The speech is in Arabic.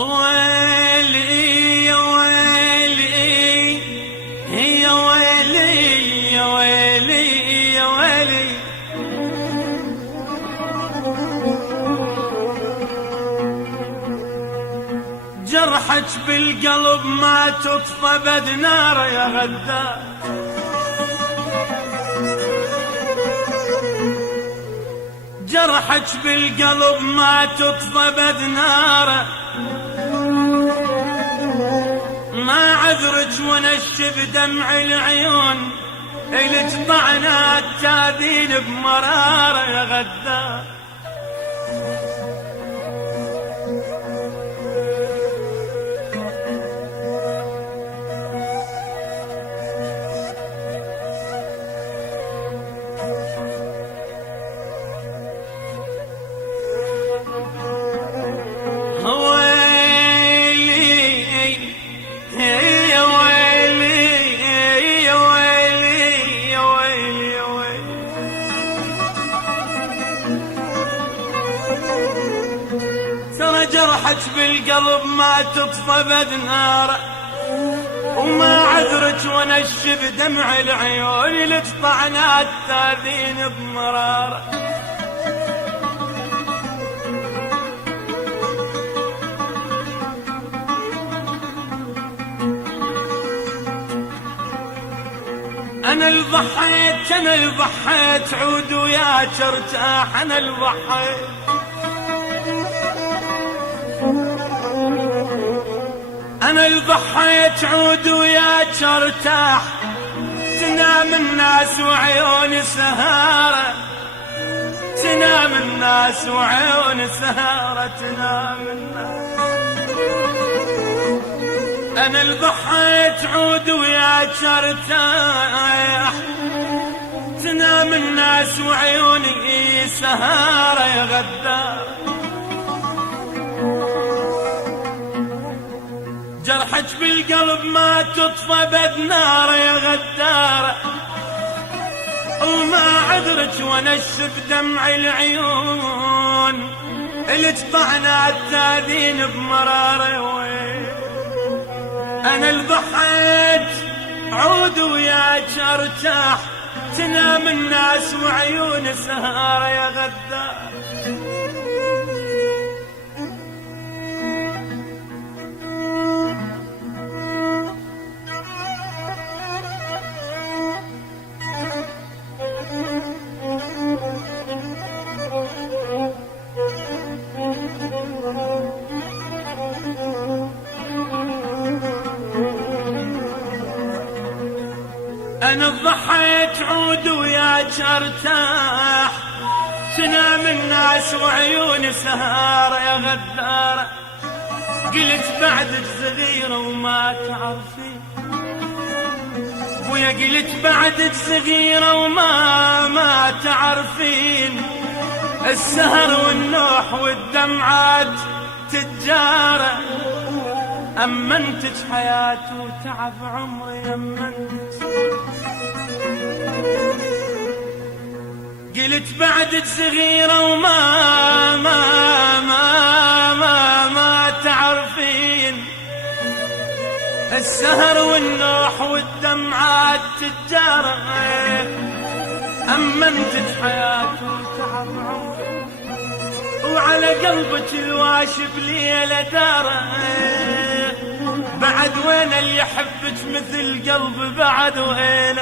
ويلي يا ويلي يا ويلي يا ويلي يا ويلي، جرحك بالقلب ما تطفى بد نار يا غدار، جرحك بالقلب ما تطفى بد نار، ما عذرك ونشف دمع العيون، إلك طعنات تاذين بمرارة يا غدار. ترى جرحك بالقلب ما تطفى بد نار، وما عذرك ونشف دمع العيون، لك طعنات تاذين بمرارة. أنا اللي ضحيت أنا اللي ضحيت، عود وياك ارتاح، أنا اللي ضحيت، أنا اللي ضحيت، عود وياك ارتاح، تنام الناس وعيون سهارة، تنام الناس وعيون سهارة، تنام الناس. أنا اللي ضحيت عود وياك ارتاح، تنام الناس وعيوني سهارة يا غدار. جرحك بالقلب ما تطفى بد نار يا غدار، وما عذرك ونشف دمع العيون، إلك طعنات تاذين بمرارة. أنا اللي ضحيت عود وياك ارتاح، تنام الناس وعيون سهارة يا غدار. أنا ضحيت عود وياك ارتاح، تنام الناس وعيون سهارة يا غدارة. قلت بعدك صغيرة وما تعرفين، ويا قلت بعدك صغيرة وما تعرفين، السهر والنوح والدمعات تجارة، أمنتك حياتي وتعب عمري أمنتك. قلت بعدك صغيرة وما تعرفين، السهر والنوح والدمعات تجارة، أمنتك حياتي وتعب عمري، وعلى قلبك الواشب ليلة داره. بعد وين اللي يحبك مثل قلب بعد وين؟